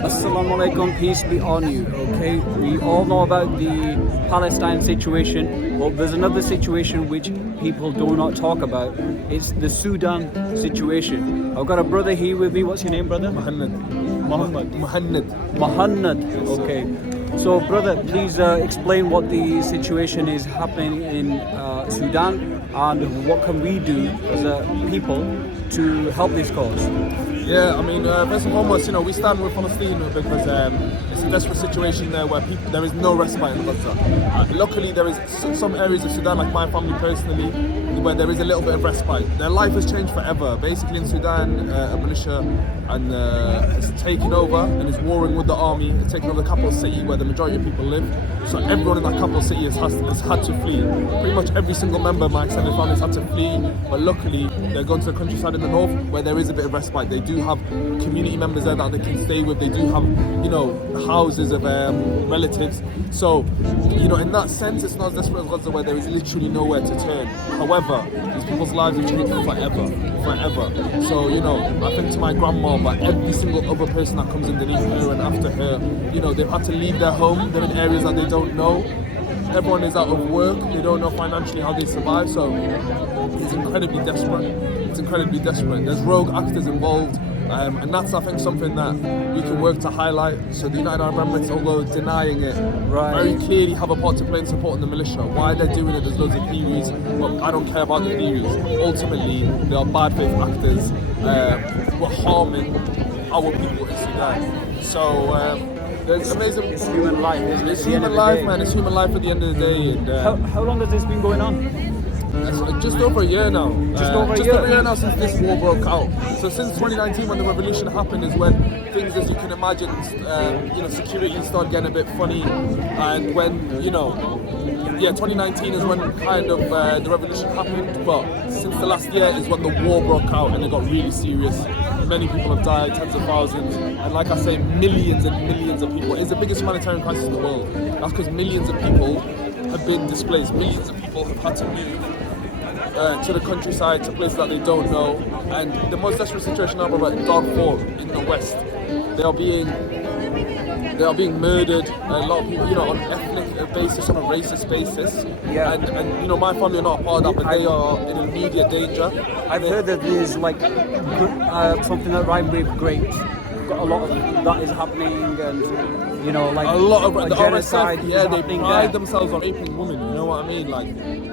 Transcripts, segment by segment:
Assalamu alaikum, peace be on you, okay? We all know about the Palestine situation, but there's another situation which people do not talk about. It's the Sudan situation. I've got a brother here with me. What's your name, brother? Muhammad. Muhammad, okay. So, brother, please explain what the situation is happening in Sudan and what can we do as a people to help this cause? Yeah, I mean, first and foremost, we stand with Palestine because it's a desperate situation there where there is no respite in Gaza. Luckily, there is some areas of Sudan, like my family personally, where there is a little bit of respite. Their life has changed forever. Basically, in Sudan, a militia has taken over and is warring with the army. It's taken over the capital city where the majority of people live. So everyone in that capital city has had to flee. Pretty much every single member of my extended family has had to flee. But luckily, they're going to the countryside in the north where there is a bit of respite. They do have community members there that they can stay with. They do have, houses of relatives. So, in that sense, it's not as desperate as Gaza where there is literally nowhere to turn. However, these people's lives have changed forever. So, I think to my grandma, but every single other person that comes underneath her and after her, they've had to leave their home. They're in areas that they don't know. Everyone is out of work. They don't know financially how they survive. So it's incredibly desperate. There's rogue actors involved. And that's, I think, something that we can work to highlight. So the United Arab Emirates, although denying it, very clearly have a part to play in supporting the militia. Why they're doing it, there's loads of theories, but I don't care about the theories. Ultimately, they are bad faith actors who are harming our people in Sudan. So there's amazing... It's human life, isn't it? It's human life, man. It's human life at the end of the day. And how long has this been going on? Just over a year now. Just over a year now since this war broke out. So since 2019, when the revolution happened, is when things, as you can imagine, security started getting a bit funny, and when 2019 is when kind of the revolution happened. But since the last year is when the war broke out and it got really serious. Many people have died, tens of thousands, and like I say, millions and millions of people. It's the biggest humanitarian crisis in the world. That's because millions of people have been displaced. Millions of people have had to move to the countryside, to places that they don't know. And the most desperate situation now about Darfur in the west. They are being murdered. A lot of people, on an ethnic basis, on a racist basis. Yeah. And my family are not a part of that, but they are in immediate danger. I've heard that there's something that rhymes with great. Got a lot of that is happening, and a lot of the genocide. RSF, they pride themselves on raping women. You know what I mean?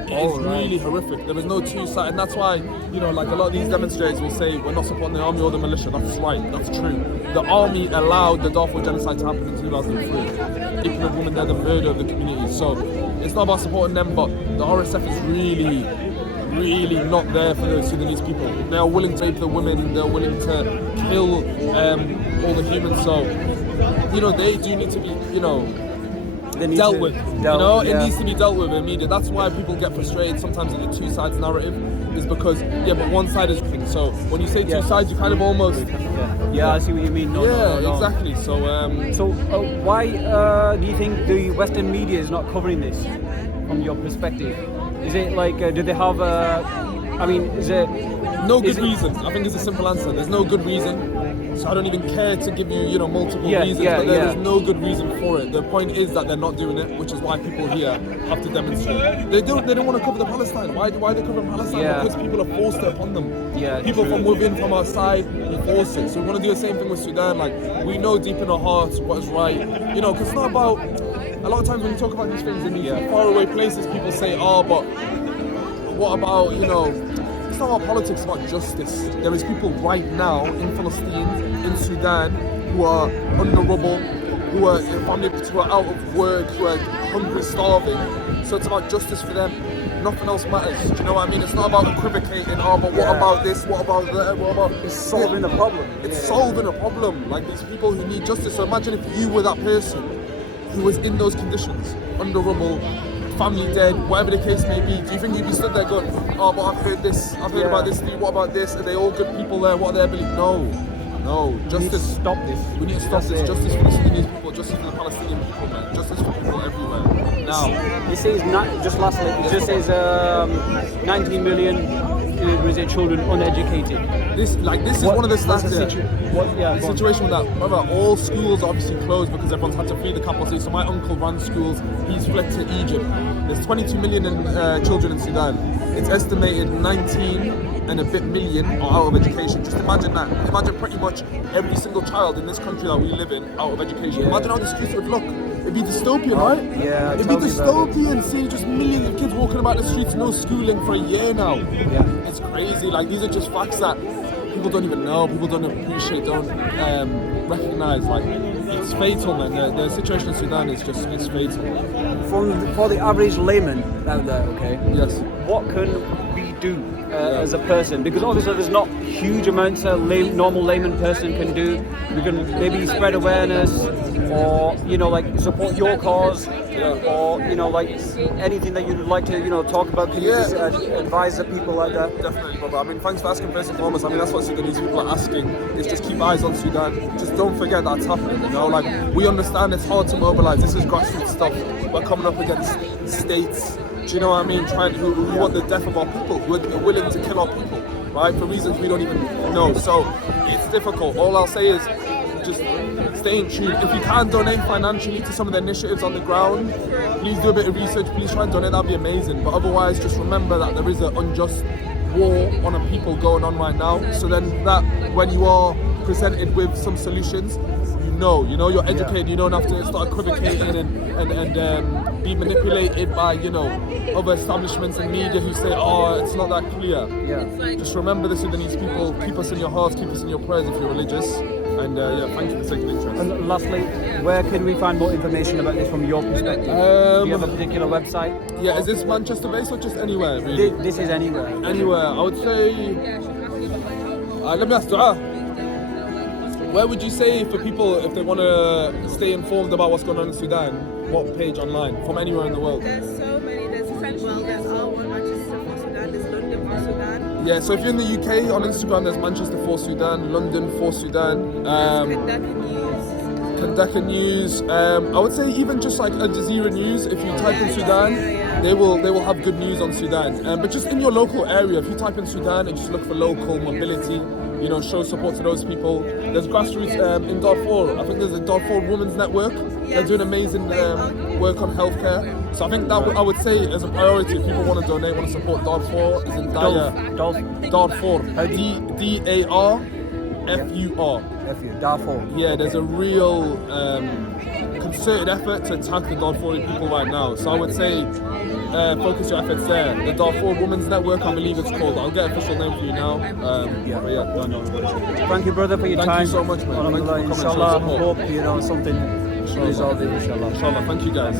It's really horrific. There is no two-sided, and that's why a lot of these demonstrators will say we're not supporting the army or the militia. That's right. That's true. The army allowed the Darfur genocide to happen in 2003. Raping of women there, the murder of the community. So it's not about supporting them, but the RSF is really not there for the Sudanese people. They are willing to rape the women. They're willing to kill all the humans. So they do need to be dealt with. It needs to be dealt with immediately. That's why people get frustrated sometimes at the two sides narrative, is because but one side is thing. So when you say two sides, you kind of almost I see what you mean. No. Exactly. So why do you think the Western media is not covering this from your perspective? Is it do they have is it no good reason? I think it's a simple answer. There's no good reason. So I don't even care to give you, multiple reasons, but there's no good reason for it. The point is that they're not doing it, which is why people here have to demonstrate. They don't want to cover the Palestine. Why are they covering Palestine? Because people have forced it upon them. People from within, from outside, will force it. So we want to do the same thing with Sudan. We know deep in our hearts what is right. Because it's not about, a lot of times when you talk about these things in these faraway places, people say, but what about, it's not about politics, it's about justice. There is people right now in Palestine, in Sudan, who are under rubble, who are families who are out of work, who are hungry, starving. So it's about justice for them. Nothing else matters. Do you know what I mean? It's not about equivocating, but what about this, what about that, what about... It's solving a problem. It's solving a problem. These people who need justice. So imagine if you were that person who was in those conditions, under rubble, family dead, whatever the case may be. Do you think you'd be stood there going, but I've heard this, I've heard about this, what about this? Are they all good people there? What are their beliefs? No. Justice. We need to stop this. We need to stop this. Justice for the Sudanese people, justice for the Palestinian people, man. Justice for people everywhere. Now. It says, just lastly, it just says 19 million is it children uneducated? This is one of the stats what's the there. the The situation with that, brother, all schools are obviously closed because everyone's had to flee the capital city. So my uncle runs schools, he's fled to Egypt. There's 22 million children in Sudan. It's estimated 19 and a bit million are out of education. Just imagine that. Imagine pretty much every single child in this country that we live in out of education. Yeah. Imagine how the streets would look. It'd be dystopian, right? Yeah, It'd be tell me about it. dystopian seeing just millions of kids walking about the streets, no schooling for a year now. Yeah. It's crazy. Like, these are just facts that people don't even know, people don't appreciate, don't recognize. Like, it's fatal, man. The situation in Sudan is just, it's fatal. For the average layman out there, okay? Yes. What can we do as a person? Because obviously there's not huge amounts a normal layman person can do. We can maybe spread awareness, or like support your cause, or like anything that you'd like to talk about. Can you just advise the people out there? Definitely, brother. I mean, thanks for asking first and foremost. I mean, that's what Sudanese people are asking, is just keep eyes on Sudan. Just don't forget that it's happening, Like, we understand it's hard to mobilize. This is grassroots stuff. We're coming up against states, do you know what I mean? Who want the death of our people, who are willing to kill our people, right? For reasons we don't even know. So, it's difficult. All I'll say is just stay in tune. If you can donate financially to some of the initiatives on the ground, please do a bit of research. Please try and donate. That'd be amazing. But otherwise, just remember that there is an unjust war on a people going on right now. So then that when you are presented with some solutions, you're educated. You don't have to start equivocating and be manipulated by other establishments and media who say, oh, it's not that clear. Yeah. Just remember the Sudanese people. Keep us in your hearts. Keep us in your prayers if you're religious. And thank you for taking interest. And lastly, where can we find more information about this from your perspective? Do you have a particular website? Yeah, is this Manchester based or just anywhere? Really? This is anywhere. Anywhere. I would say. Let me ask Dua. Where would you say for people, if they want to stay informed about what's going on in Sudan, what page online from anywhere in the world? There's so many. There's all one Manchester for Sudan. There's London for Sudan. Yeah, so if you're in the UK, on Instagram there's Manchester for Sudan, London for Sudan, Kandaka News. I would say even just like Al Jazeera News. If you type in Sudan, they will have good news on Sudan. But just in your local area, if you type in Sudan and just look for local mobility, show support to those people. There's grassroots in Darfur. I think there's a Darfur Women's Network. They're doing amazing work on healthcare. So I think that I would say as a priority, if people want to donate, want to support Darfur, is in Darfur. D-A-R-F-U-R. Darfur. Yeah, there's a real concerted effort to attack the Darfurian people right now. So I would say focus your efforts there. The Darfur Women's Network, I believe it's called. I'll get official name for you now. But no. Thank you, brother, for your time. Thank you so much, man. Alhamdulillah, Thank you for inshallah, coming and showing hope something resolved, inshallah. Inshallah, thank you guys.